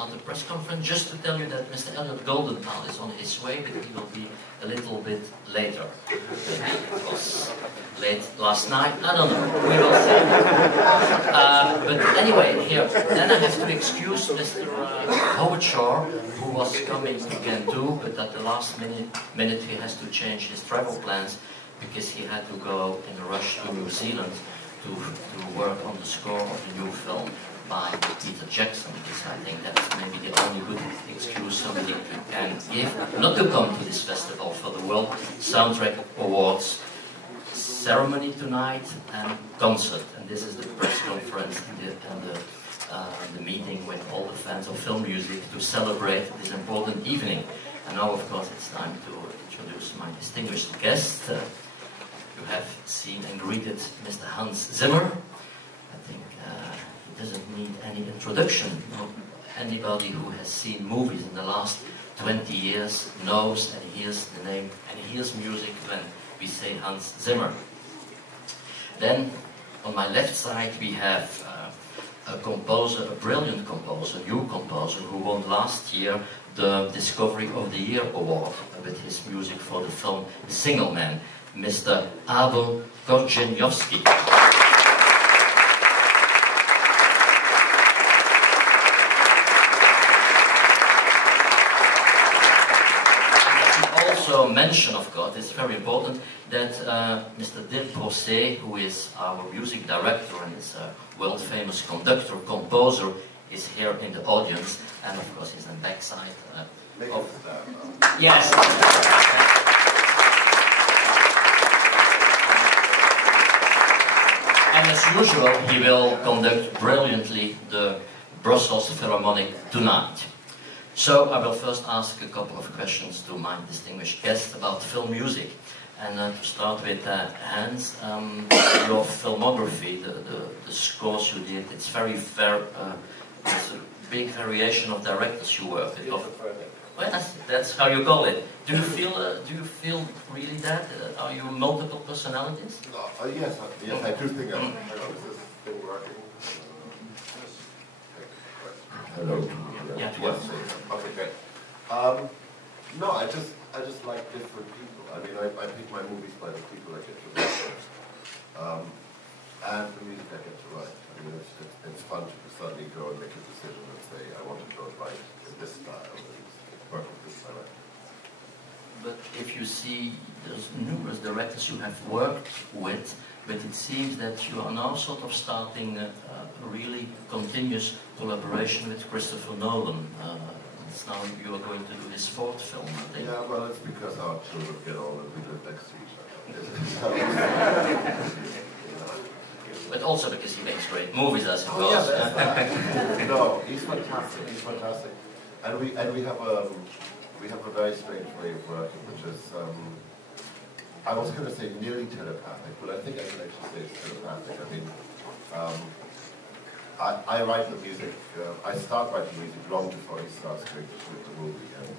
start the press conference. Just to tell you that Mr. Elliot Goldenthal is on his way, but he will be a little bit later. Maybe it was late last night, I don't know, we will see. But anyway, here, then I have to excuse Mr. Howard Shaw, who was coming again too, but at the last minute he has to change his travel plans because he had to go in a rush to New Zealand to work on the score of the new film by Peter Jackson, because I think that's maybe the only good excuse somebody can give not to come to this festival for the World Soundtrack Awards ceremony tonight and concert. And this is the press conference and the meeting with all the fans of film music to celebrate this important evening. And now, of course, it's time to introduce my distinguished guest. You have seen and greeted Mr. Hans Zimmer. I think he doesn't need any introduction. Anybody who has seen movies in the last 20 years knows and hears the name and hears music when we say Hans Zimmer. Then, on my left side, we have a composer, a brilliant composer, new composer, who won last year the Discovery of the Year award with his music for the film The Single Man, Mr. Abel Korzenowski. Also mention, of course, it's very important that Mr. Dirk Brosset, who is our music director and is a world-famous conductor, composer, is here in the audience, and of course he's on the backside of... Yes! And as usual, he will conduct brilliantly the Brussels Philharmonic tonight. So I will first ask a couple of questions to my distinguished guest about film music. And to start with Hans, your filmography, the scores you did, it's very fair, it's a big variation of directors you work with. Well, that's how you call it. Do you feel really that? Are you multiple personalities? Yes, I do think I'm. Is this thing working? Hello. Yeah, yes. Okay, great. No, I just like different people. I mean, I pick my movies by the people I get to write with, and the music I get to write. I mean, it's fun to suddenly go and make a decision and say, I want to go and write in this style and work with this style. But if you see, there's numerous directors you have worked with, but it seems that you are now sort of starting a really continuous collaboration with Christopher Nolan. It's now you are going to do his fourth film, I think. Yeah, well, it's because our children get older and we live next to each other. But also because he makes great movies, I suppose. Oh, yeah, no, he's fantastic. He's fantastic, and we have a very strange way of working, which is I was going to say nearly telepathic, but I think I can actually say it's telepathic. I mean, I write the music. I start writing music long before he starts going to shoot the movie, and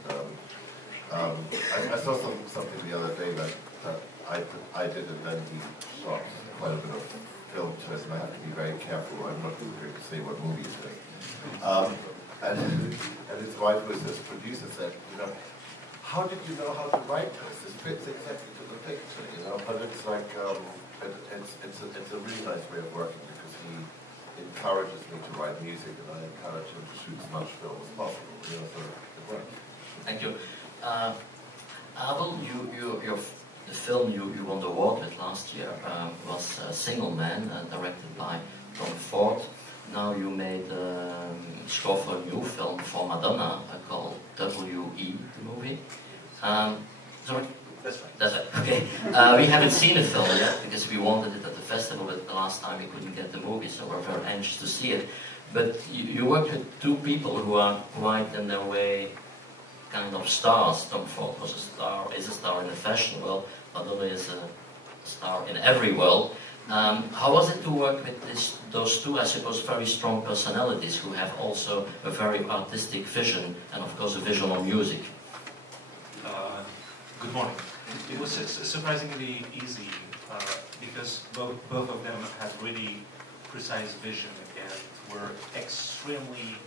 I saw something the other day that I did, and then he shot quite a bit of film to it, and I have to be very careful. I'm not going to say what movie it is. And his wife, who is his producer, said, you know, how did you know how to write this? This fits exactly to the picture, you know. But it's like it's a really nice way of working because he encourages me to write music, and I encourage him to shoot as much film as possible. You know, so it works. Thank you. Abel, the film you won the award with last year was Single Man, directed by Tom Ford. Now you made a score for a new film for Madonna called W.E. the movie. Sorry? That's right. That's right, okay. We haven't seen the film yet because we wanted it at the festival, but the last time we couldn't get the movie, so we're very anxious to see it. But you worked with two people who are quite in their way kind of stars. Tom Ford was is a star in the fashion world, Madonna is a star in every world. How was it to work with those two, I suppose, very strong personalities who have also a very artistic vision and, of course, a vision on music? Good morning. It was surprisingly easy because both of them had really precise vision and were extremely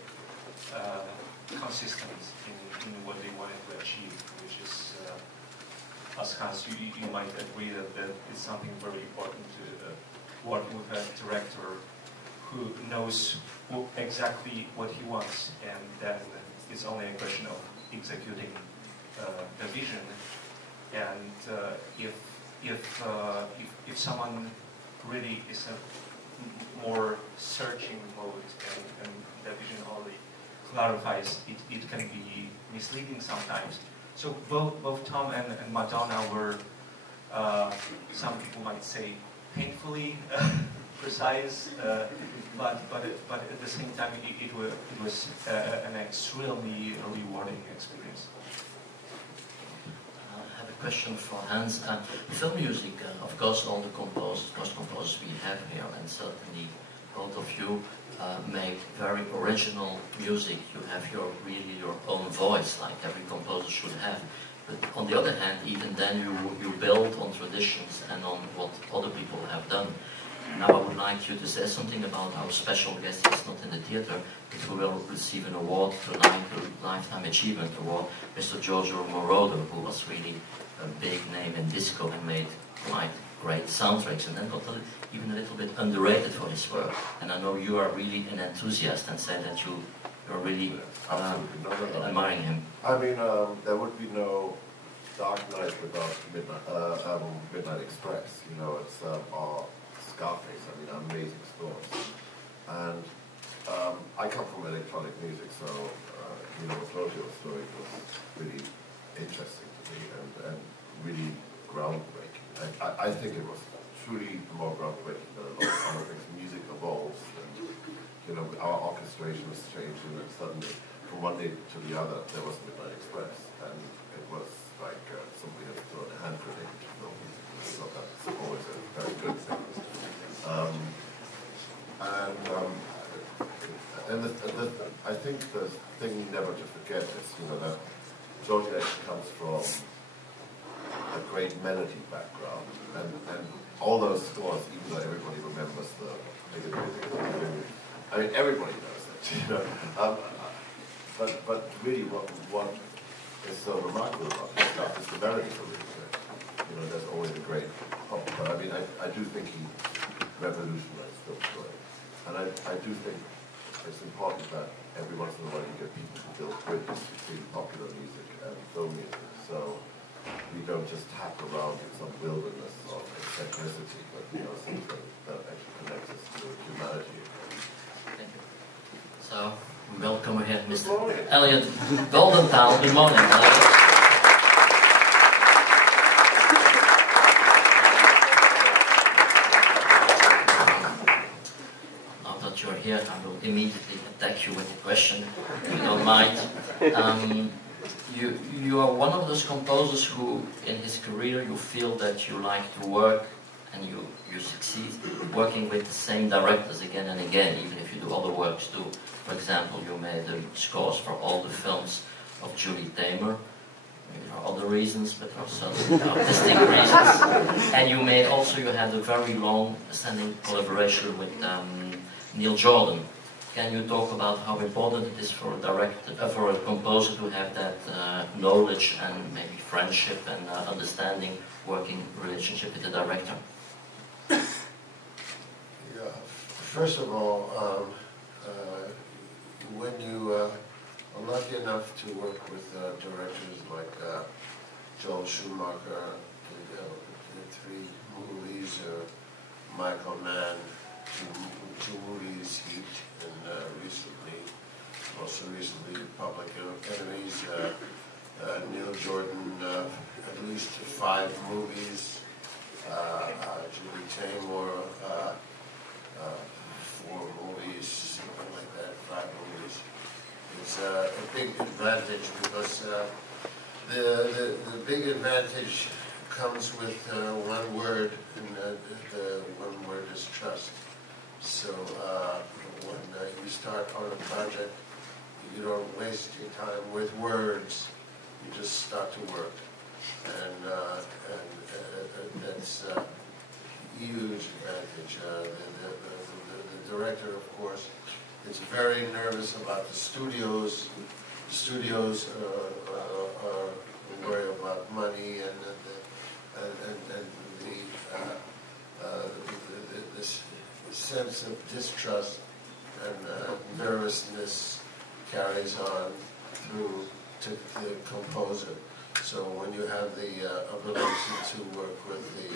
consistent in what they wanted to achieve, which is, as Hans, you might agree that it's something very important to work with a director who knows exactly what he wants, and then it's only a question of executing the vision. And if someone really is a more searching mode and the vision only clarifies, it can be misleading sometimes. So both Tom and Madonna were, some people might say, painfully precise, but at the same time it was an extremely rewarding experience. I have a question for Hans. Film music, of course, all the composers, most composers we have here, and certainly both of you make very original music. You have really your own voice, like every composer should have. But on the other hand, even then you build on traditions and on what other people have done. Now I would like you to say something about our special guest. He's not in the theater, but who will receive an award tonight, the Lifetime Achievement Award, Mr. Giorgio Moroder, who was really a big name in disco and made quite great soundtracks, and then got even a little bit underrated for his work. And I know you are really an enthusiast and say that you're really admiring him. I mean, there would be no Dark Knight without Midnight Express. You know, it's our Scarface. I mean, amazing scores. And I come from electronic music, so you know, Claudio's story was really interesting to me and really groundbreaking. I think it was truly more groundbreaking than a lot of other things. Music evolves, and you know, our orchestration was changing, and suddenly, from one day to the other, there was Midnight Express, and it was like somebody had thrown a hand grenade. You know, so that's always a very good thing. I think the thing never to forget is, you know, that Georgia actually comes from a great melody background, and all those scores, even though everybody remembers the I mean, everybody knows that, you know. But really, what is so remarkable about this stuff is the melody for really good. You know, there's always a great pop, but I mean, I do think he revolutionized the story, and I do think it's important that every once in a while you get people to build bridges between popular music and film music. So we don't just tap around in some wilderness of eccentricity, but you know, something that actually connects us to humanity. Thank you. So we welcome again Mr. Elliot Goldenthal. Good morning. You're here, I will immediately attack you with a question, if you don't mind. You are one of those composers who, in his career, you feel that you like to work and you succeed working with the same directors again and again, even if you do other works too. For example, you made the scores for all the films of Julie Taymor. There are other reasons, but there are certain artistic reasons. And you had a very long-standing collaboration with Neil Jordan. Can you talk about how important it is for a composer to have that knowledge and maybe friendship and understanding, working relationship with the director? Yeah. First of all, when you are lucky enough to work with directors like Joel Schumacher, the 3 movies, Michael Mann, two movies, Heat, and also recently, Public Enemies, Neil Jordan, at least 5 movies, Julie Taymor, 4 movies, something like that, 5 movies. It's a big advantage because the big advantage comes with one word, and the one word is trust. So when you start on a project, you don't waste your time with words. You just start to work, and that's a huge advantage. The director, of course, it's very nervous about the studios. Studios worry about money and this sense of distrust and nervousness carries on through to the composer. So when you have the ability to work with the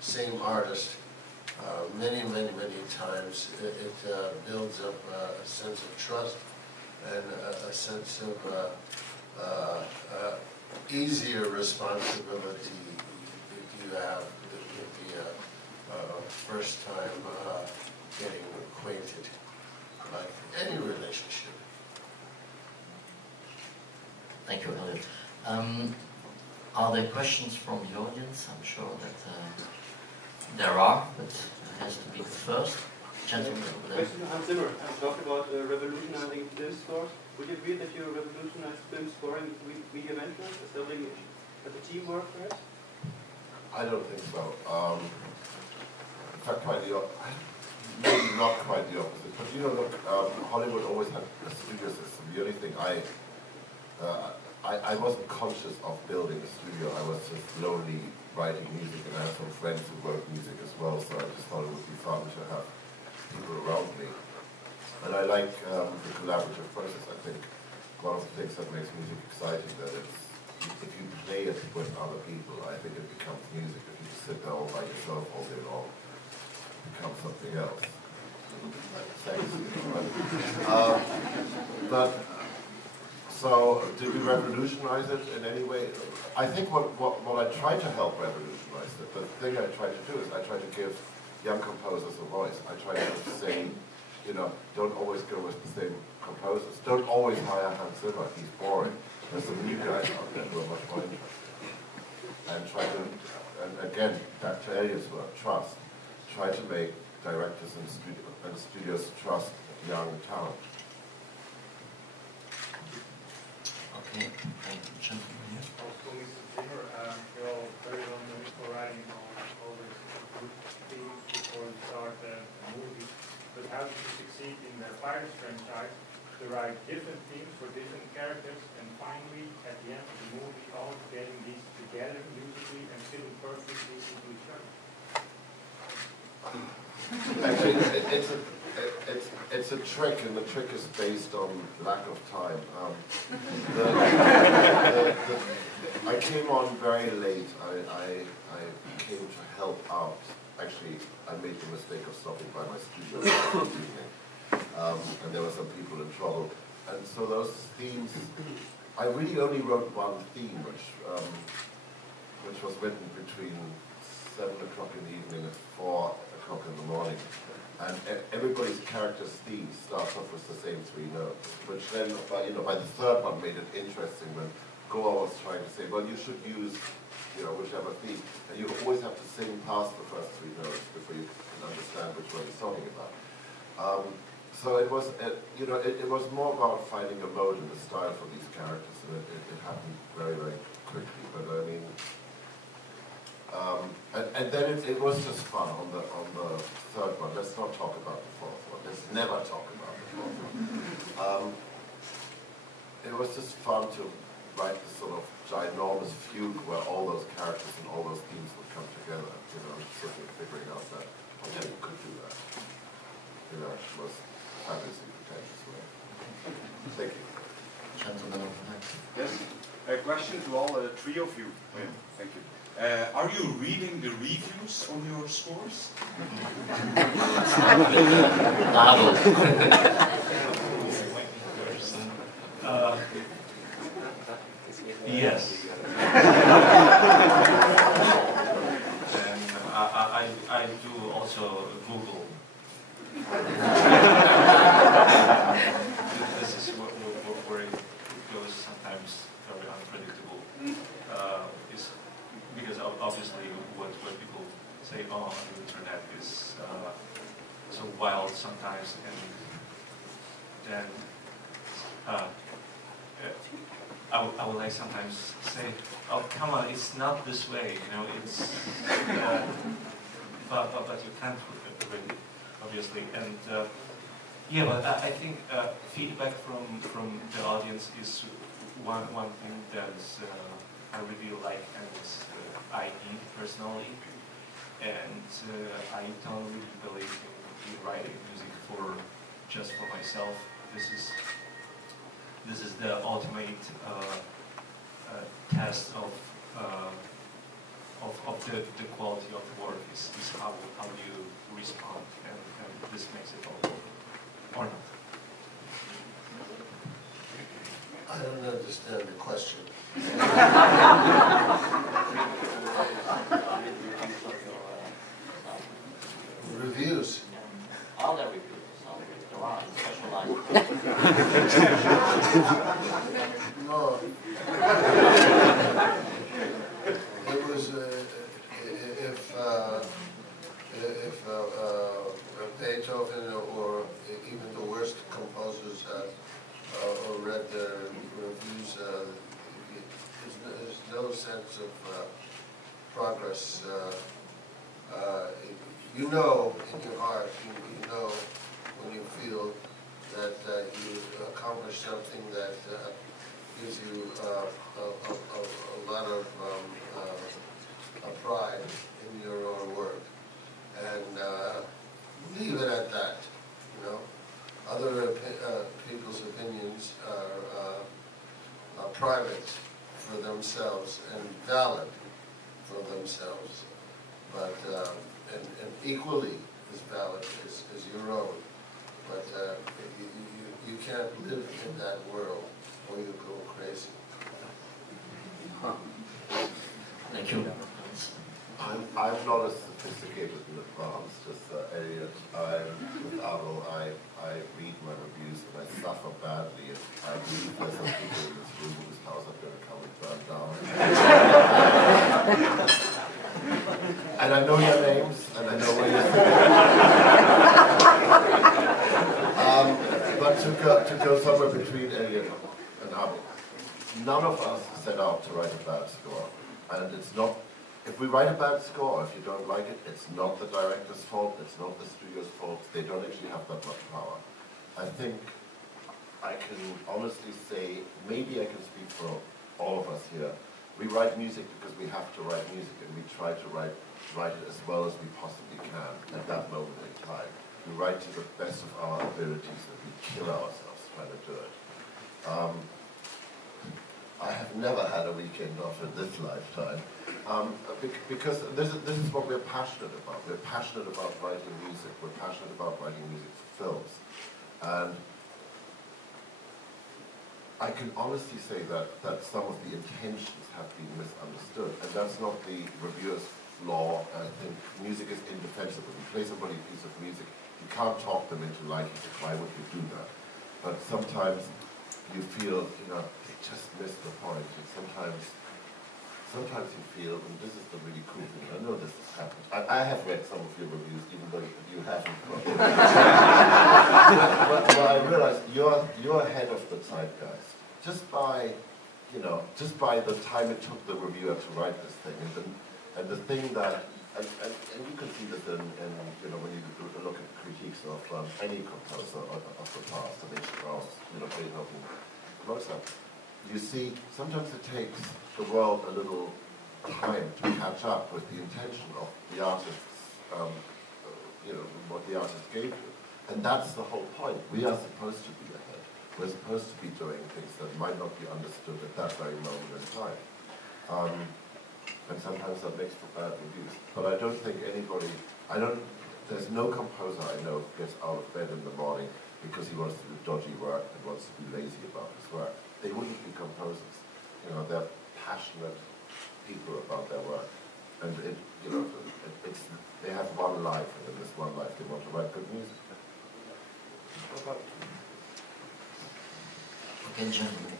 same artist many times, it builds up a sense of trust and a sense of easier responsibility you have with the first time getting acquainted, like any relationship. Thank you, Elliot. Are there questions from the audience? I'm sure that there are, but it has to be the first. Gentlemen over there. Question to Hans Zimmer. You talked about revolutionizing film scores. Would you agree that you revolutionized film scoring with media management, establishing as a teamwork, perhaps? I don't think so. In fact, maybe not quite the opposite. But you know, look, Hollywood always had a studio system. The only thing I wasn't conscious of building a studio. I was just slowly writing music, and I had some friends who wrote music as well, so I just thought it would be fun to have people around me. And I like the collaborative process. I think one of the things that makes music exciting, that it's, if you play it with other people, I think it becomes music. If you just sit there all by yourself all day long, it becomes something else. Like sex, but so, did we revolutionize it in any way? I think what I try to help revolutionize it, the thing I try to do is I try to give young composers a voice. I try to say, you know, don't always go with the same composers. Don't always hire Hans Zimmer, he's boring. There's some new guys out there who are much more interesting. And try to, and again, back to Elliot's work, trust. Try to make directors and studios trust young talent. Okay, thank you, gentlemen here. Also, Mr. Zimmer, you're all very well known for writing all the good things before you start a movie. But how did you succeed in the Pirates franchise to write different themes for different characters and finally, at the end of the movie, all getting these together musically and fitting perfectly into each other? Actually, it's a trick, and the trick is based on lack of time. I came on very late. I came to help out. Actually, I made the mistake of stopping by my studio last evening, and there were some people in trouble. And so those themes, I really only wrote one theme, which was written between 7 o'clock in the evening and 4 o'clock in the morning. And everybody's character's theme starts off with the same 3 notes, which then, by the third one, made it interesting when Gore was trying to say, well, you should use, whichever theme, and you always have to sing past the first 3 notes before you can understand which one he's talking about. So it was, it was more about finding a mode and a style for these characters, and it happened very, very quickly. But I mean, and then it was just fun on the third one. Let's not talk about the fourth one. Let's never talk about the fourth one. It was just fun to write this sort of ginormous fugue where all those characters and all those themes would come together. Sort of figuring out that, oh yeah, you could do that. It was fabulously pretentious way. Thank you. Gentlemen over there. Yes. A question to all 3 of you. Yeah, thank you. Are you reading the reviews on your scores? Yes. And I do also Google. This is where it goes sometimes very unpredictable. Is because obviously what people say on the internet is so wild sometimes, and then I would like sometimes say, oh come on, it's not this way, it's but you can't really, obviously, and Yeah, but I think feedback from the audience is one thing that I really like, and I need personally. And I don't really believe in writing music just for myself. This is the ultimate test of the quality of the work is how you respond, and this makes it all or not. I don't understand the question. Reviews. All the reviews, there are specialized. No. It was if Beethoven or even the worst composers had read their reviews, there's no sense of progress. You know in your heart, you know when you feel that you accomplished something that gives you a lot of pride in your own work, and leave it at that. You know, other people's opinions are private for themselves and valid for themselves, but and equally as valid as your own. But you can't live in that world or you go crazy. Thank you. I'm not as sophisticated and advanced as Elliot. With Avo, I read my reviews and I suffer badly. And I believe there's some people in this room whose house I'm going to come and burn down. And I know your names, and I know where you're but to go somewhere between Elliot and Avo, none of us set out to write a bad score. And it's not, if we write a bad score, or if you don't like it, it's not the director's fault, it's not the studio's fault. They don't actually have that much power. I think I can honestly say, maybe I can speak for all of us here. We write music because we have to write music, and we try to write it as well as we possibly can at that moment in time. We write to the best of our abilities, and we kill ourselves trying to do it. I have never had a weekend off in this lifetime, because this is what we're passionate about. We're passionate about writing music. We're passionate about writing music for films. And I can honestly say that some of the intentions have been misunderstood, and that's not the reviewer's law. I think music is indefensible. You play somebody a piece of music, you can't talk them into liking it. Why would you do that? But sometimes you feel, they just missed the point. And sometimes you feel, and this is the really cool thing, I know this has happened. I have read some of your reviews, even though you haven't. But I realize you're ahead of the zeitgeist. Just by the time it took the reviewer to write this thing, and the thing that, and you can see this in when you look at critiques of any composer of the past, I mean Strauss, Beethoven, Mozart, you see sometimes it takes the world a little time to catch up with the intention of the artists, what the artist gave you, and that's the whole point. We are supposed to be ahead. We're supposed to be doing things that might not be understood at that very moment in time. And sometimes that makes for bad reviews. But I don't think there's no composer I know who gets out of bed in the morning because he wants to do dodgy work and wants to be lazy about his work. They wouldn't be composers. They're passionate people about their work. And they have one life, and in this one life they want to write good music. Okay, gentlemen.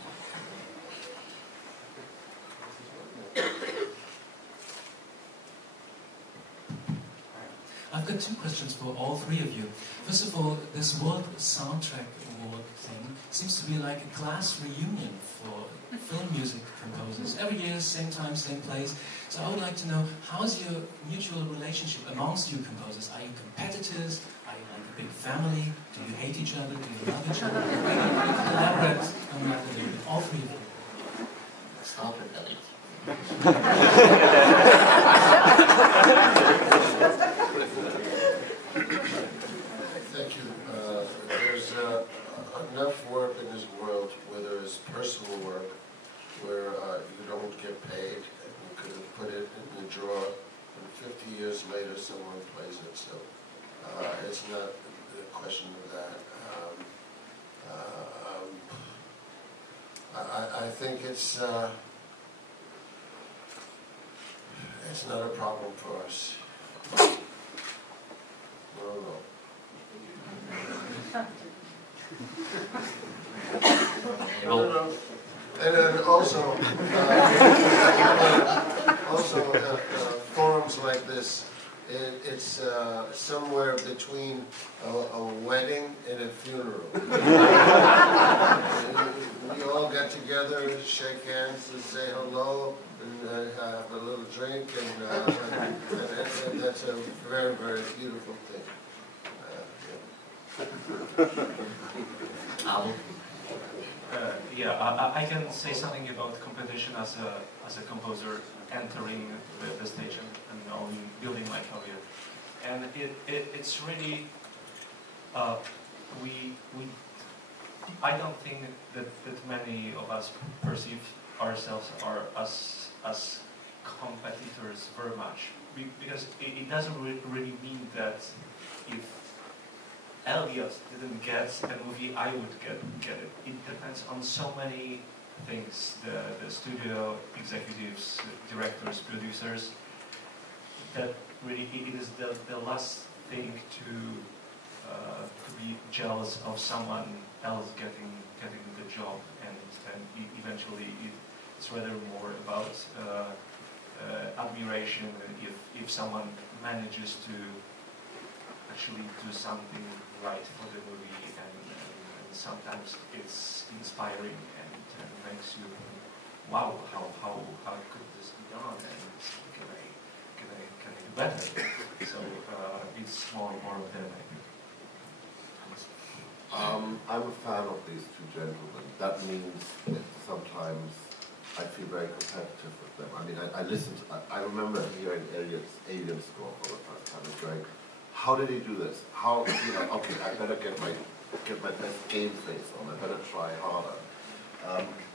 I've got two questions for all three of you. First of all, this World Soundtrack Award thing seems to be like a class reunion for film music composers. Every year, same time, same place. So I would like to know, how's your mutual relationship amongst you composers? Are you competitors? Are you like a big family? Do you hate each other? Do you love each other? Elaborate on that a little bit, all three of you. Start with Elliot. Thank you. There's enough work in this world where there is personal work, where you don't get paid, and you could have put it in the drawer, and 50 years later someone plays it. So it's not a question of that. I think it's not a problem for us. No. No. And then also, forums like this, it's somewhere between a wedding and a funeral. We all get together, shake hands, and say hello, and have a little drink, and that's a very, very beautiful thing. I can say something about competition as a composer entering the stage and building my career, and it's really I don't think that many of us perceive ourselves as competitors very much, because it doesn't really mean that if Elliot didn't get a movie, I would get it. It depends on so many things, the studio executives, directors, producers, that really it is the last thing to be jealous of someone else getting the job, and eventually it's rather more about admiration if someone manages to actually do something right for the movie, and sometimes it's inspiring and makes you think, wow, how could this be done, and can I do better? So it's more of that, I think. I'm a fan of these two gentlemen. That means that sometimes I feel very competitive with them. I mean, I remember hearing Elliot's Alien score for the first time and going, how did he do this? How, okay, I better get my best game face on, I better try harder.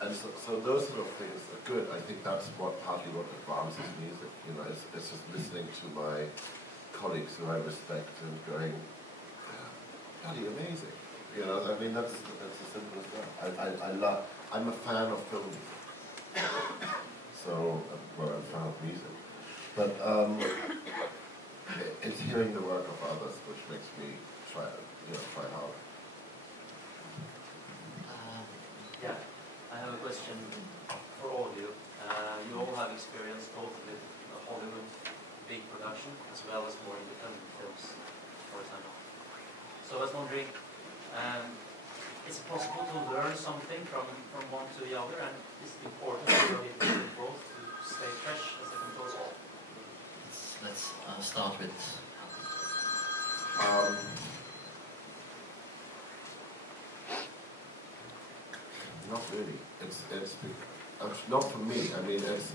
And so those sort of things are good. I think that's partly what advances music, it's just listening to my colleagues who I respect and going, bloody amazing. I mean, that's as simple as that. I'm a fan of film. So, well, I'm a fan of music. But it's hearing the work of others which makes me try harder. Yeah, I have a question for all of you. You all have experience both with Hollywood big production as well as more independent films, for example. So I was wondering, is it possible to learn something from one to the other, and is it important for you both to stay fresh as a composer? Let's start with. Not really. It's not for me. I mean, it's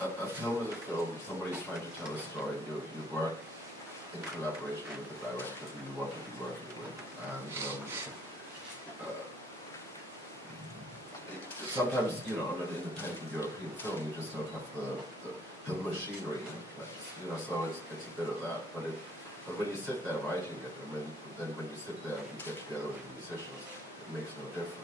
a film is a film. Somebody's trying to tell a story. You work in collaboration with the director who you want to be working with, and sometimes on an independent European film you just don't have the machinery in place. So it's a bit of that. But when you sit there writing it, and then when you sit there and you get together with the musicians, it makes no difference.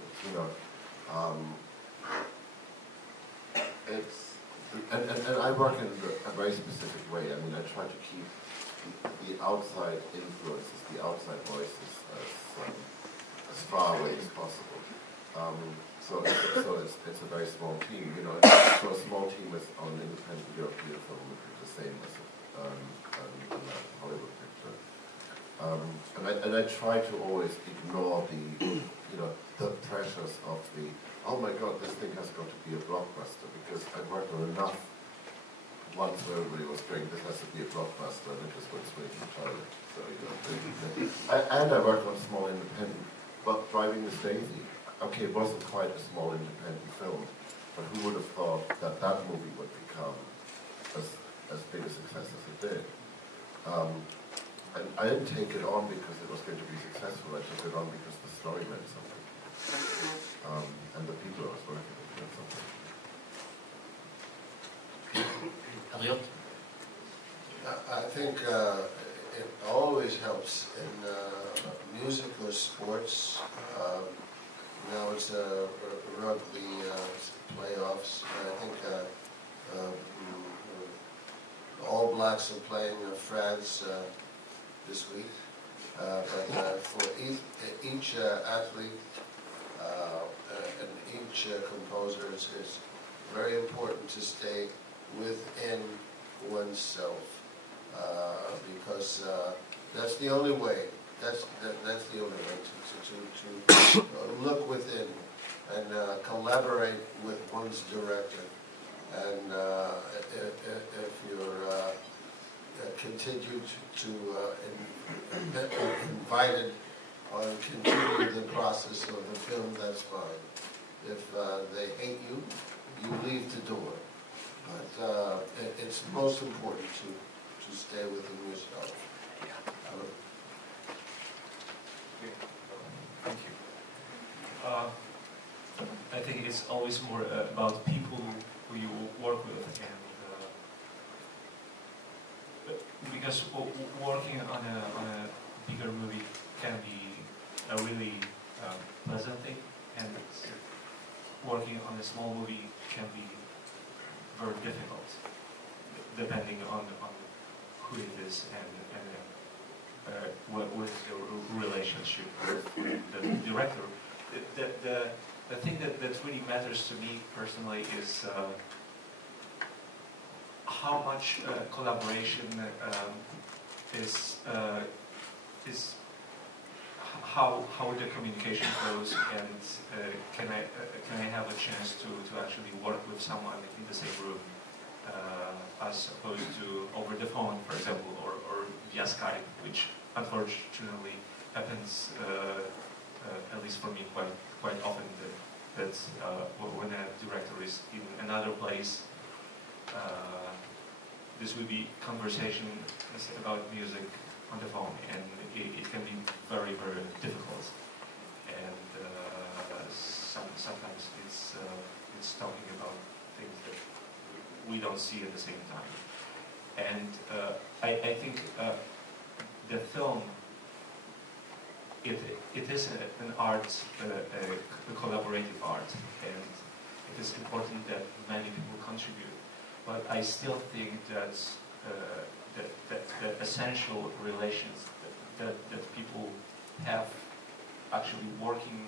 And I work in a very specific way. I mean, I try to keep the outside influences, the outside voices as far away as possible. So it's a very small team. So a small team is on an independent European film would be the same as a Hollywood picture. And I try to always ignore the pressures of oh my God, this thing has got to be a blockbuster, because I've worked on enough once where everybody was saying this has to be a blockbuster, and it just went straight to the toilet. So, you know, and I worked on a small independent, but Driving Miss Daisy, okay, it wasn't quite a small independent film, but who would have thought that that movie would become as big a success as it did? And I didn't take it on because it was going to be successful, I took it on because the story meant something. And the people I was working with meant something. Elliot? I think it always helps in music or sports. Now it's rugby playoffs. I think All Blacks are playing France this week. But for each athlete and each composer, it's very important to stay within oneself, because that's the only way. That's the only way to look within and collaborate with one's director. And if you're continued to invited on continue the process of the film, that's fine. If they hate you, you leave the door. But it's most important to stay within yourself. Thank you. I think it's always more about people who you work with, and because working on a bigger movie can be a really pleasant thing, and working on a small movie can be very difficult, depending on who it is and what is your relationship with the director. The thing that really matters to me personally is how much collaboration is how the communication goes, and can I have a chance to actually work with someone in the same room, as opposed to over the phone, for example, or via Skype, which unfortunately happens, at least for me, quite often. That when a director is in another place, this will be conversation about music on the phone, and it can be very, very difficult. And sometimes it's talking about things that we don't see at the same time. And I think the film, it is an art, a collaborative art, and it is important that many people contribute. But I still think that the essential relations that people have actually working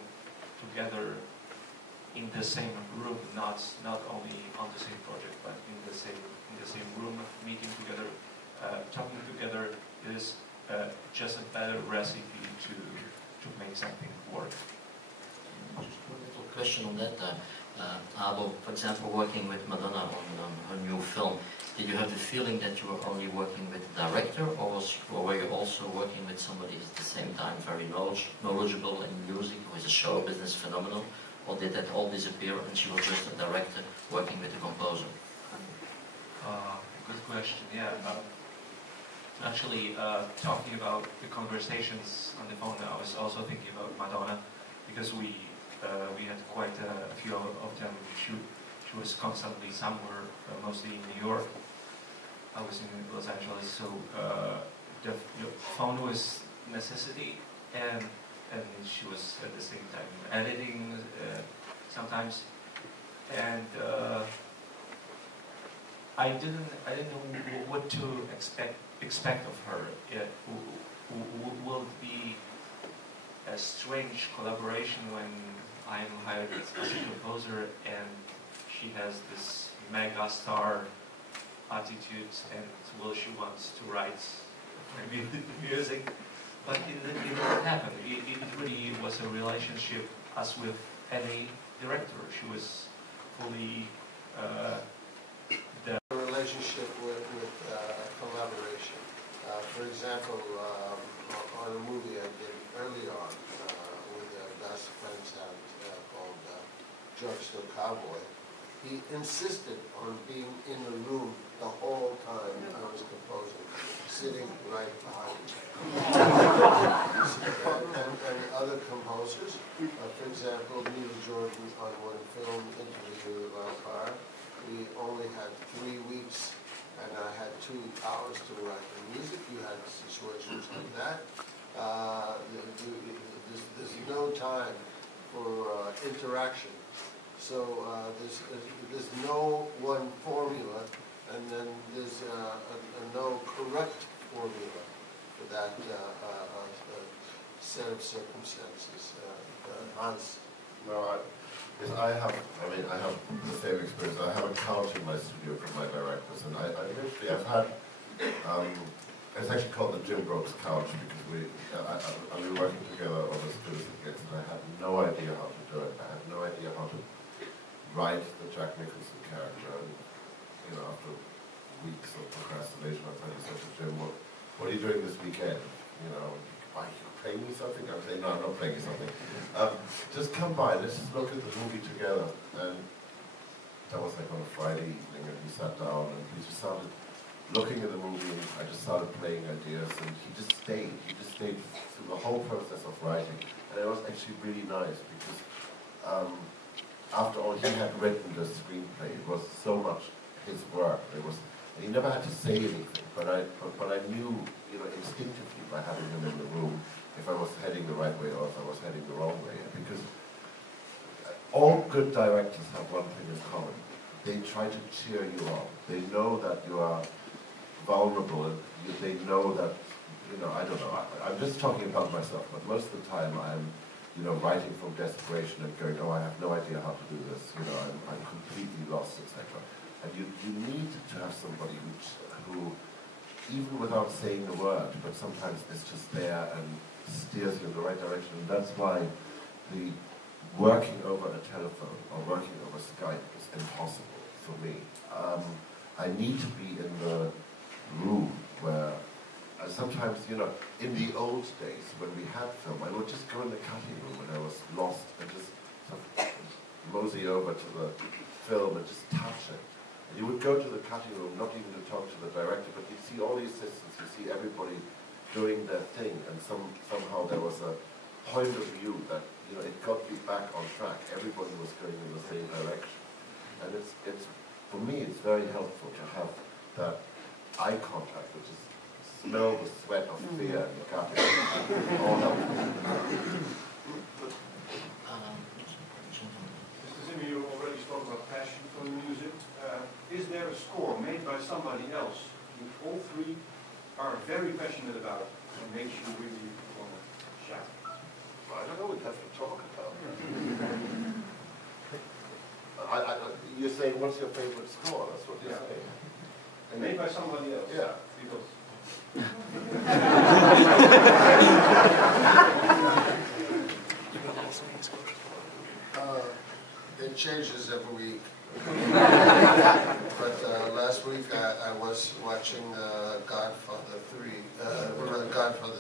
together in the same room, not only on the same project, but in the same room, meeting together, talking together, is just a better recipe to make something work. Just one little question on that. Abo, for example, working with Madonna on her new film, did you have the feeling that you were only working with the director, or were you also working with somebody at the same time very knowledgeable in music, who is a show business phenomenal, or did that all disappear and she was just a director working with the composer? Good question, yeah. Actually, talking about the conversations on the phone, I was also thinking about Madonna, because we had quite a few of them. She was constantly somewhere, mostly in New York. I was in Los Angeles, so the phone was necessity, and she was at the same time editing sometimes, and I didn't know what to expect of her. Will it be a strange collaboration when I'm hired as a composer and she has this mega star attitude, and will she wants to write maybe music? But it didn't happen. It really was a relationship as with any director. She was fully the relationship with collaboration. For example, on a movie I did early on with Gus Frenshand called Drugstore Cowboy, he insisted on being in the room the whole time I was composing, sitting right behind me. And other composers, for example, Neil Jordan on one film, Interview with the Vampire, we only had 3 weeks and I had 2 hours to write the music. You had situations like that. There's no time for interaction. So there's no one formula, and then there's no correct formula for that set of circumstances. Hans? No, I have the same experience. I have a couch in my studio for my directors, and I've had, it's actually called the Jim Brooks couch, because I've been working together on this gigs, and I had no idea how to do it. I had no idea how to write the Jack Nicholson character, and after weeks of procrastination, I finally said to Jim, what are you doing this weekend? Are you playing me something? I'm saying, no, I'm not playing you something. Just come by, let's just look at the movie together. And that was like on a Friday evening, and he sat down, and we just started looking at the movie, and I just started playing ideas, and he just stayed through the whole process of writing. And it was actually really nice, because after all, he had written the screenplay. It was so much his work. And he never had to say anything, but I knew, instinctively by having him in the room, if I was heading the right way or if I was heading the wrong way. Because all good directors have one thing in common. They try to cheer you up. They know that you are vulnerable, and they know that, I don't know, I'm just talking about myself, but most of the time I'm, writing from desperation and going, oh, I have no idea how to do this, I'm completely lost, etc. And you need to have somebody who, even without saying a word, but sometimes is just there and steers you in the right direction. And that's why the working over a telephone or working over Skype is impossible for me. I need to be in the room where, sometimes, in the old days when we had film, I would just go in the cutting room when I was lost and just sort of mosey over to the film and just touch it. And you would go to the cutting room, not even to talk to the director, but you see all the assistants, you see everybody doing their thing, and somehow there was a point of view that, it got you back on track. Everybody was going in the same direction. And it's for me, it's very helpful to have that eye contact, which is smell the sweat of fear in the cutting room. All helpful. Mr. Zimmer, you already spoke about passion for the music. Is there a score made by somebody else who all three are very passionate about and makes you really want to shout? I don't know, we'd have to talk about it. You're saying, what's your favorite score? That's what you're saying. And made by somebody else? Yeah. Because it changes every week. But last week I was watching Godfather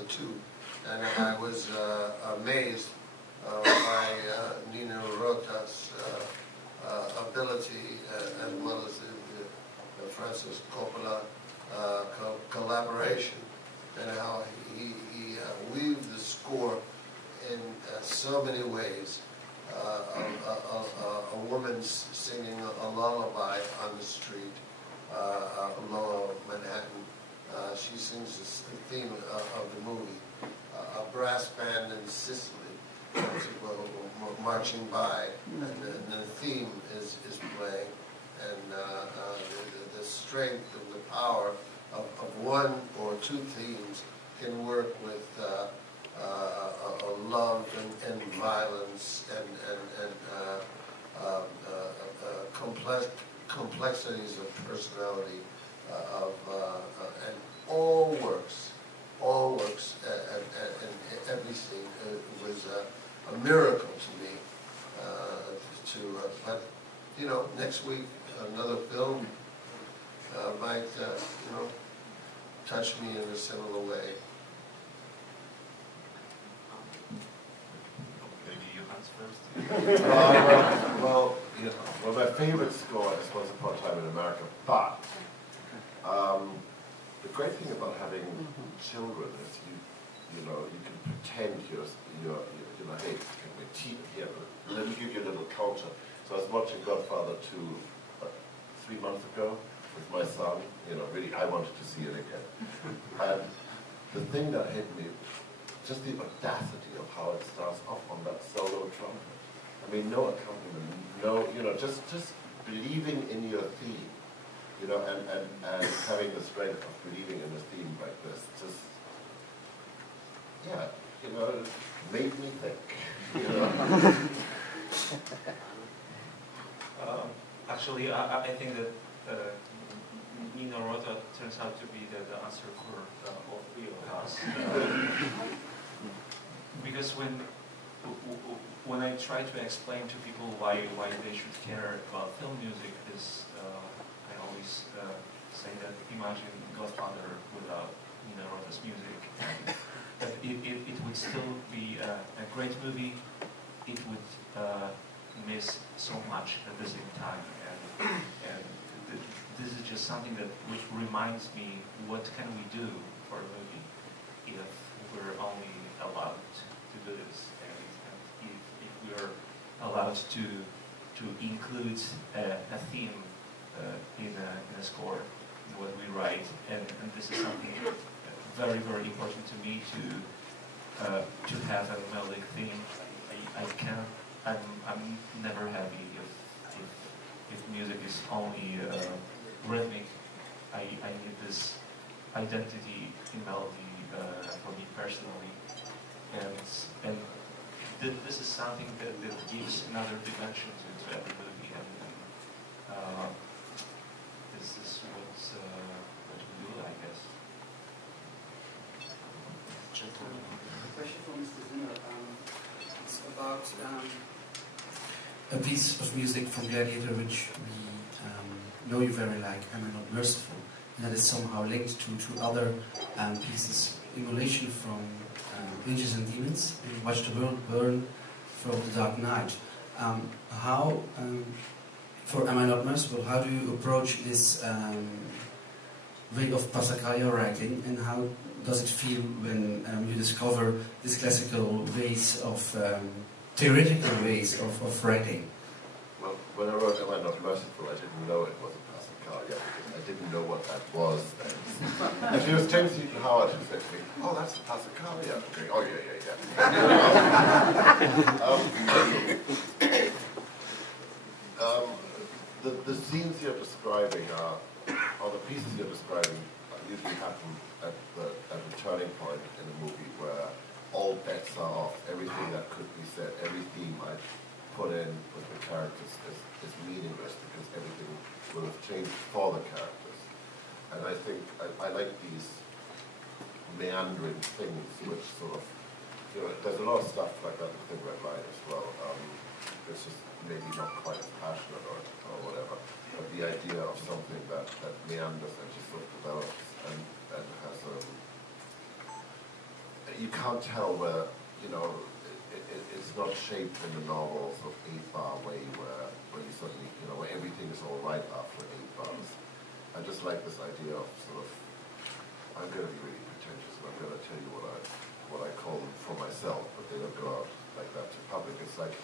2, and I was amazed by Nino Rota's ability, as well as the Francis Coppola collaboration, and how he weaved the score in so many ways. A woman singing a lullaby on the street, Lower Manhattan. She sings the theme of the movie. A brass band in Sicily marching by, and the theme is playing, and the strength and the power of one or two themes can work with love and violence and complexities of personality, and all works, and every scene. It was a miracle to me. But next week another film. might, touch me in a similar way. Maybe you Hans first. Well, my favorite score is Once Upon a Time in America, but the great thing about having children is you can pretend you're hey, can we teach here? Let me give you a little culture. So I was watching Godfather 2 3 months ago with my son. Really, I wanted to see it again. And the thing that hit me, just the audacity of how it starts off on that solo trumpet. I mean, no accompaniment, just believing in your theme, and having the strength of believing in a theme like this, just, yeah, it made me think, Actually, I think that Nino Rota turns out to be the answer for all three of us. Because when I try to explain to people why they should care about film music, I always say that imagine Godfather without Nino Rota's music, and that it would still be a great movie. It would miss so much at the same time, and this is just something that which reminds me, what can we do for a movie if we're only allowed to do this, and if we are allowed to include a theme in a score, in what we write, and this is something very, very important to me, to have a melodic theme. I'm never happy if music is only rhythmic. I need this identity in melody for me personally, and this is something that gives another dimension to every movie, and this is what we do, I guess. A question for Mr. Zimmer. It's about a piece of music from Gladiator which we know you very like, Am I Not Merciful, and that is somehow linked to other pieces, emulation from Angels and Demons, and Watch the World Burn from The Dark Knight. For Am I Not Merciful, how do you approach this way of Passacaglia writing, and how does it feel when you discover these classical ways of, theoretical ways of writing? Well, when I wrote Am I Not Merciful, I didn't know it was a Passacaglia, because I didn't know what that was then. Actually, it was James Newton Howard who said to me, oh, that's a Passacaglia. Okay, oh, yeah. The scenes you're describing or the pieces you're describing usually happen at the turning point in a movie where all bets are off. Everything that could be said, every theme I put in with the characters is meaningless, because everything will have changed for the characters. And I think I like these meandering things which sort of, there's a lot of stuff like that in Thin Red Line as well. It's just maybe not quite as passionate or whatever, but the idea of something that meanders and just sort of develops and has you can't tell whether, it's not shaped in the novel sort of 8-bar way where you suddenly, where everything is all right after 8 bars. I just like this idea of sort of, I'm going to be really pretentious and I'm going to tell you what I call them for myself, but they don't go out like that to public. It's like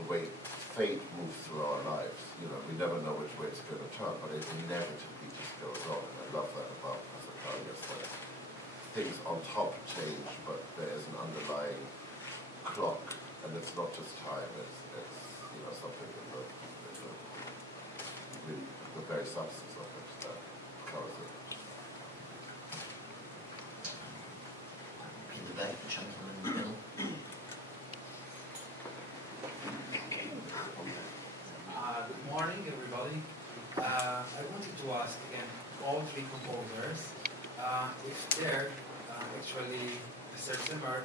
the way fate moves through our lives. We never know which way it's going to turn, but it inevitably just goes on. And I love that about Passacaglia. That things on top change, but there is an underlying clock, and it's not just time. It's something in the very substance of it that covers it. In the back, the gentleman in the middle. Good morning, everybody. I wanted to ask again all three composers if they're actually, Mr. Zimmer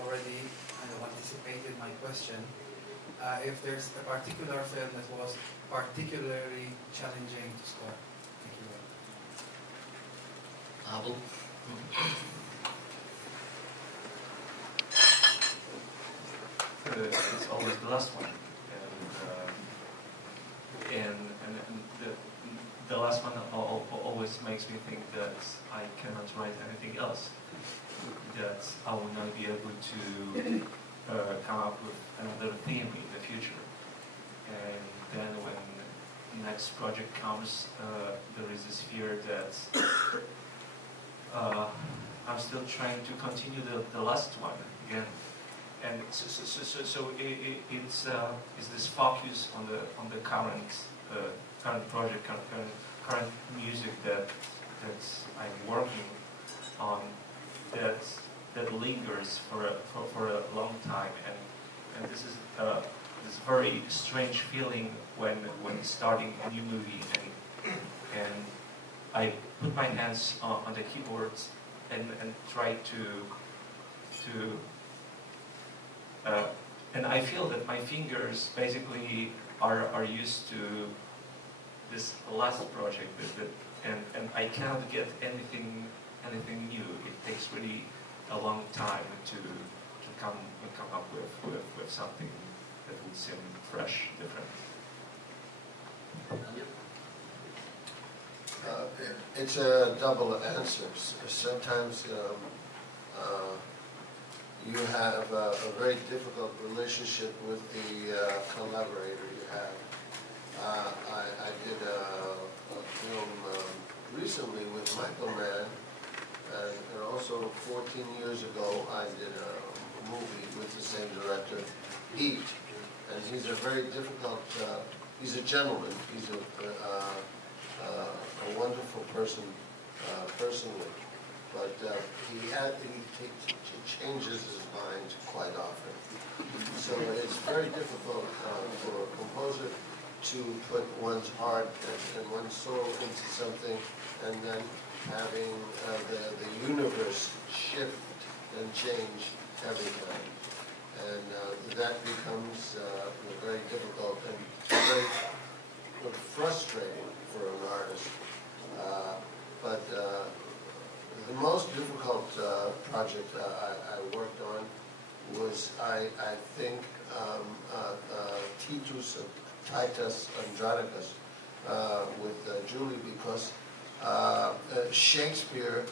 already kind of anticipated my question, if there's a particular film that was particularly challenging to score. Thank you. Abel. It's always the last one, and the last one always makes me think that I cannot write anything else, that I will not be able to come up with another theme in the future. And then when the next project comes, there is this fear that I'm still trying to continue the last one again. And so it's this focus on the current project, current music that I'm working on, that lingers for a long time, and this is this very strange feeling when starting a new movie, and I put my hands on the keyboards and try to and I feel that my fingers basically are used to this last project, and I cannot get anything new. It takes really a long time to come up with something that would seem fresh, different. It's a double answer. Sometimes you have a very difficult relationship with the collaborator you have. I did a film recently with Michael Mann, and also 14 years ago I did a movie with the same director, Heat. And he's a very difficult, he's a gentleman, he's a wonderful person personally. But he changes his mind quite often. So it's very difficult for a composer to put one's heart and one's soul into something, and then having the universe shift and change every time. And that becomes very difficult and very frustrating for an artist. But the most difficult project I worked on was, I think, Titus Andronicus with Julie, because Shakespeare,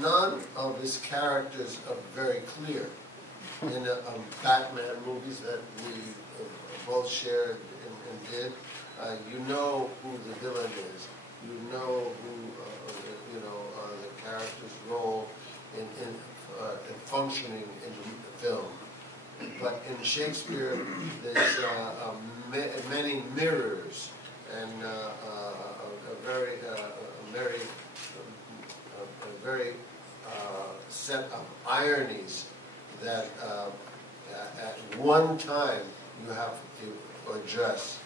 none of his characters are very clear. In Batman movies that we both shared and did, you know who the villain is. You know who the character's role in functioning in the film. But in Shakespeare, there's many mirrors and a very set of ironies that at one time you have to address,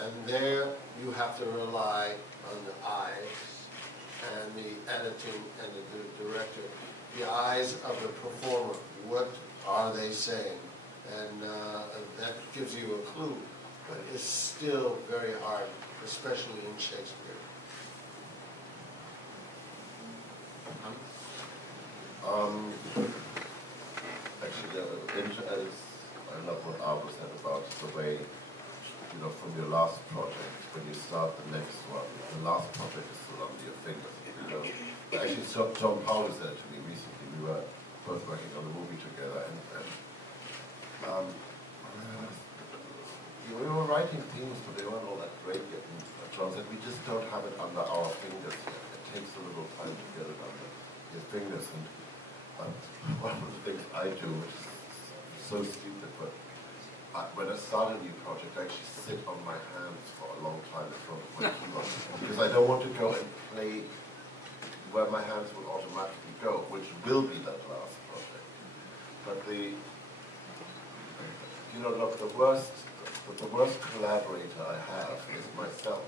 and there you have to rely on the eyes and the editing and the director, the eyes of the performer. What are they saying? And that gives you a clue, but it's still very hard, especially in Shakespeare. Actually, I love what Arbor said about the way, from your last project, when you start the next one, the last project is still under your fingers. Actually, John Powell said to me recently, we were both working on a movie together, and we were writing themes, but they weren't all that great yet. And John said, we just don't have it under our fingers yet. It takes a little time to get it under his fingers. And one of the things I do, which is so stupid, but when I start a new project, I actually sit on my hands for a long time in front of my keyboard, because I don't want to go and play where my hands will automatically go, which will be that last project. But the worst collaborator I have is myself.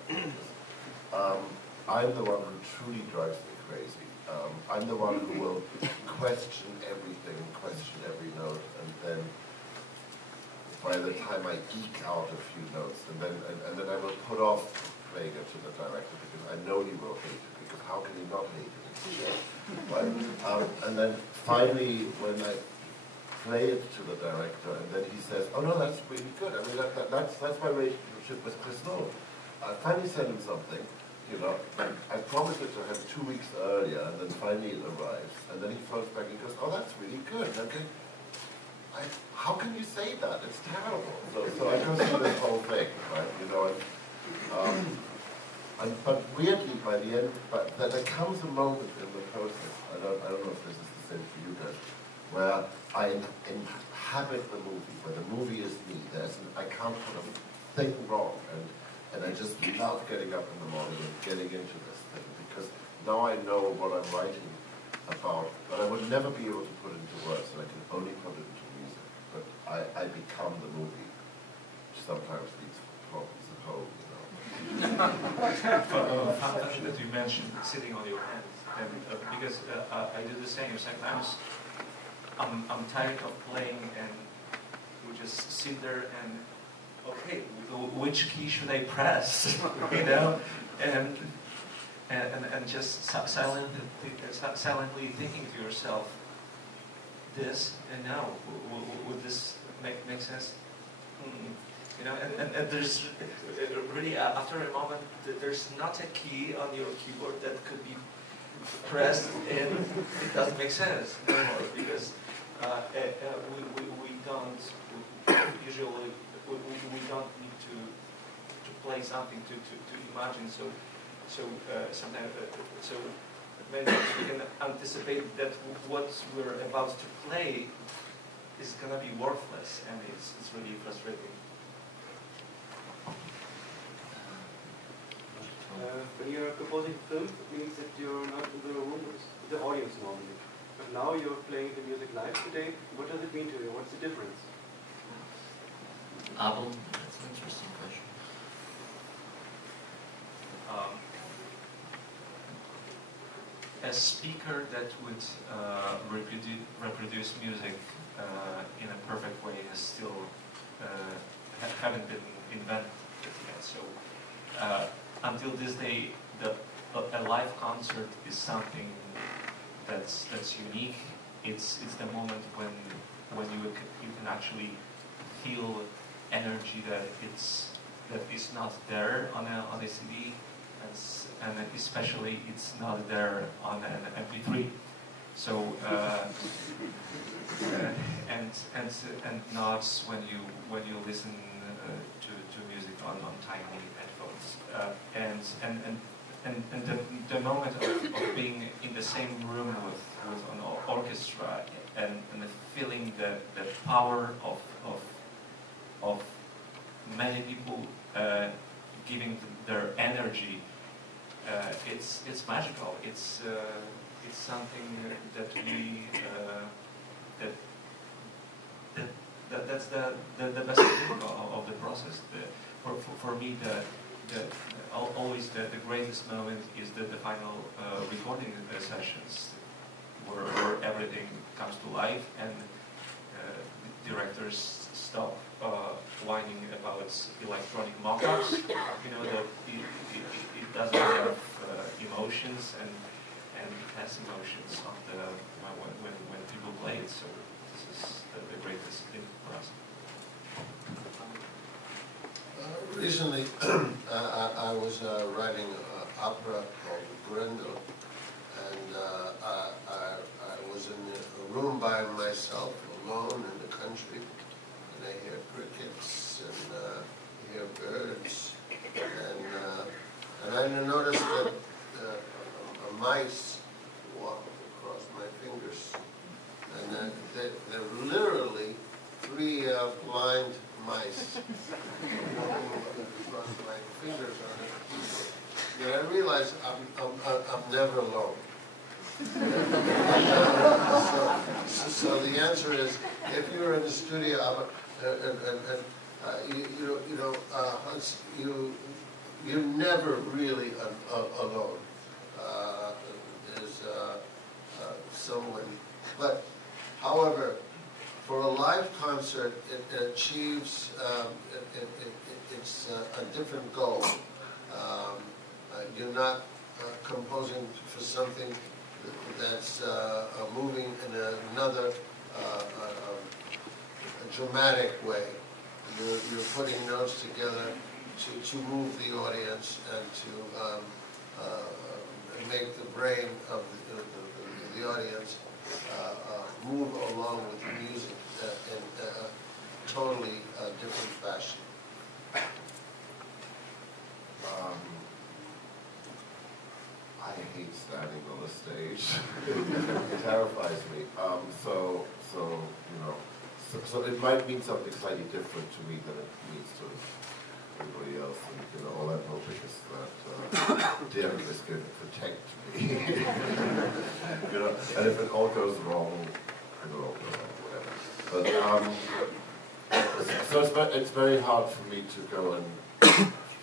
I'm the one who truly drives me crazy. I'm the one who will question everything, question every note, and then by the time I eke out a few notes, and then I will put off playing it to the director, because I know he will hate it, because how can you not hate it? It's shit. Right? And then finally, when I play it to the director, and then he says, "Oh no, that's really good. I mean, that's my relationship with Chris Nolan." I finally sent him something, you know, and I promised it to him 2 weeks earlier, and then finally it arrives, and then he phones back and he goes, "Oh, that's really good." And I'm going, how can you say that? It's terrible. So I go through this whole thing, right? You know, but weirdly, by the end, there comes a moment in the process. I don't know if this is the same for you guys, where I inhabit the movie, where the movie is me. I can't put a thing wrong, and I just love getting up in the morning and getting into this thing, because now I know what I'm writing about, but I would never be able to put into words, and I can only put it into music. But I become the movie, which sometimes leads to problems at home, you know. Funny that you mentioned sitting on your hands, and because I do the same. Sometimes I'm tired of playing, and we just sit there and, okay, which key should I press? You know, and just silently thinking to yourself, this and now, would this make sense? You know, and there's really, after a moment, there's not a key on your keyboard that could be pressed and it doesn't make sense anymore, because we don't usually, we don't need to play something to imagine, so sometimes, so maybe we can anticipate that what we're about to play is going to be worthless, and it's really frustrating. When you're composing films, it means that you're not in the room with the audience normally. But now you're playing the music live today. What does it mean to you? What's the difference? Abel, that's an interesting question. A speaker that would reproduce music in a perfect way is still haven't been invented yet. So until this day, a live concert is something that's unique. It's the moment when you can actually feel energy that is not there on a CD, and especially it's not there on an MP3. So and not when you listen to music on tiny headphones, and the moment of being in the same room with an orchestra, and the feeling the power of many people giving their energy, it's magical. It's something that we that's the best thing of the process. For me, always the greatest moment is the final recording sessions, where everything comes to life, and directors stop whining about electronic mock-ups. You know that it doesn't have emotions, and it has emotions on when people play it. So this is the greatest thing for us. Recently, I was writing an opera called Grendel, and I was in a room by myself, alone in the country, and I hear crickets, and hear birds, and I noticed that a mice walked across my fingers, and they're literally 3 blind mice walking across my fingers on a keyboard. And I realized I'm never alone. So the answer is, if you're in the studio you're never really alone. There's someone, but however, for a live concert, it achieves it's a different goal. You're not composing for something that's moving in another a dramatic way. You're putting notes together to move the audience and to make the brain of the audience move along with the music in a totally different fashion. I hate standing on the stage. It terrifies me. So it might mean something slightly different to me than it means to everybody else. And all I'm hoping is that Derek is going to protect me. And if it all goes wrong, it'll all go wrong, whatever. But so it's very hard for me to go and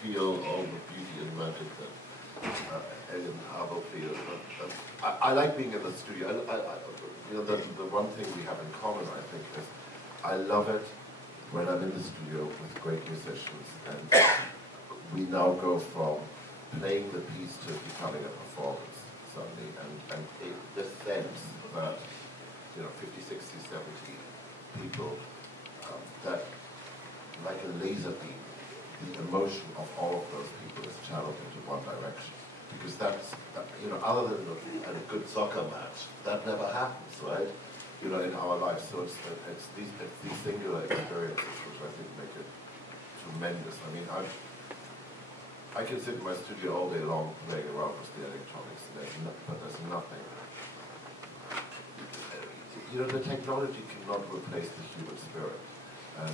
feel all the beauty and magic that Elliot and Abel feel. But I like being in the studio. The one thing we have in common, I think, is I love it when I'm in the studio with great musicians, and we now go from playing the piece to becoming a performance suddenly, and the sense that 50, 60, 70 people, that like a laser beam, the emotion of all of those people is channeled into one direction. Because that's, other than a good soccer match, that never happens, right? In our lives. So it's these singular experiences which I think make it tremendous. I mean, I can sit in my studio all day long playing around with the electronics, but there's nothing. The technology cannot replace the human spirit. And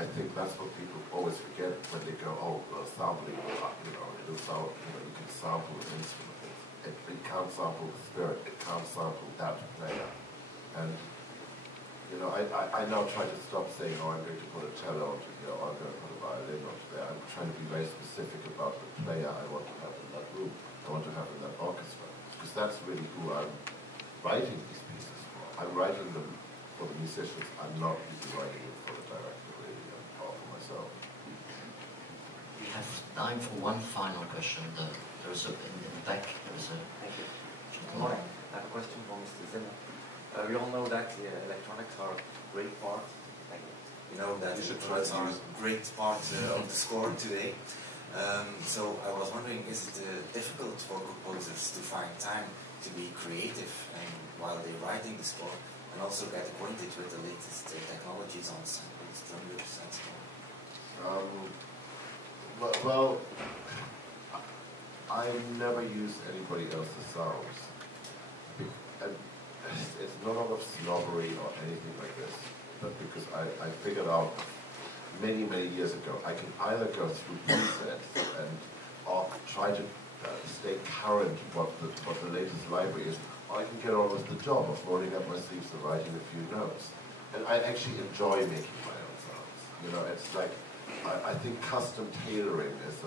I think that's what people always forget when they go, sampling, you can sample an instrument. It can't sample the spirit, it can't sample that player. And, I now try to stop saying, I'm going to put a cello onto here, or I'm going to put a violin onto there. I'm trying to be very specific about the player I want to have in that room, I want to have in that orchestra. Because that's really who I'm writing these pieces for. I'm writing them for the musicians, I'm not really writing them for the director, really, or for myself. We have time for one final question. There's in the back, there's a... Thank you. Good morning. I have a question for Mr. Zimmer. We all know that electronics are a great part. You know that electronics are a great part of the score today. So I was wondering, is it difficult for composers to find time to be creative and while they're writing the score, and also get acquainted with the latest technologies on samples, drum loops, and so on? Well, I never use anybody else's sounds. And it's not out of snobbery or anything like this, but because I figured out many, many years ago, I can either go through presets or try to stay current what the latest library is, or I can get on with the job of rolling up my sleeves and writing a few notes. And I actually enjoy making my own sounds. It's like, I think custom tailoring is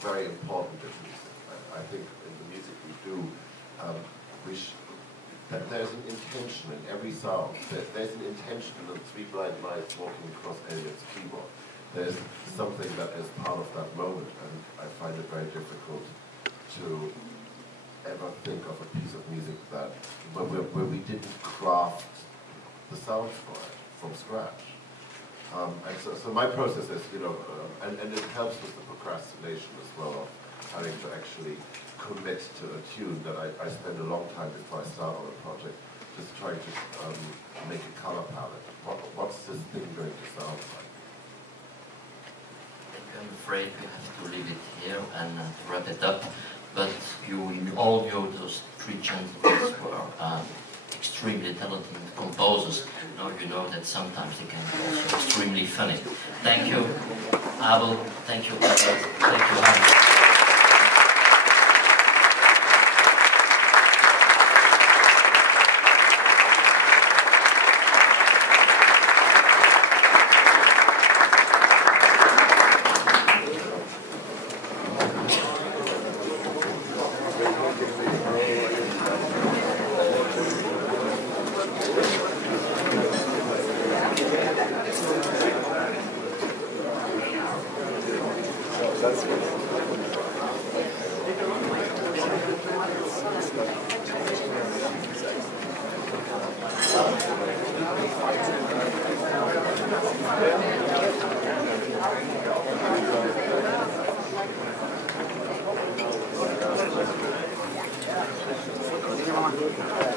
very important in music. I think in the music we do, that there's an intention in every sound. There's an intention in the three blind mice walking across Elliot's keyboard. There's something that is part of that moment, and I find it very difficult to ever think of a piece of music where we didn't craft the sound for it from scratch. And so my process is, and it helps with the procrastination as well of having to actually commit to a tune that I spend a long time before I start on a project, just trying to make a color palette. What's this thing going to sound like? I'm afraid we have to leave it here and wrap it up. But you all those three gentlemen were extremely talented composers. Now you know that sometimes they can be also extremely funny. Thank you, Abel. Thank you, Albert. Thank you, Abel. That's good. Continue, mamá.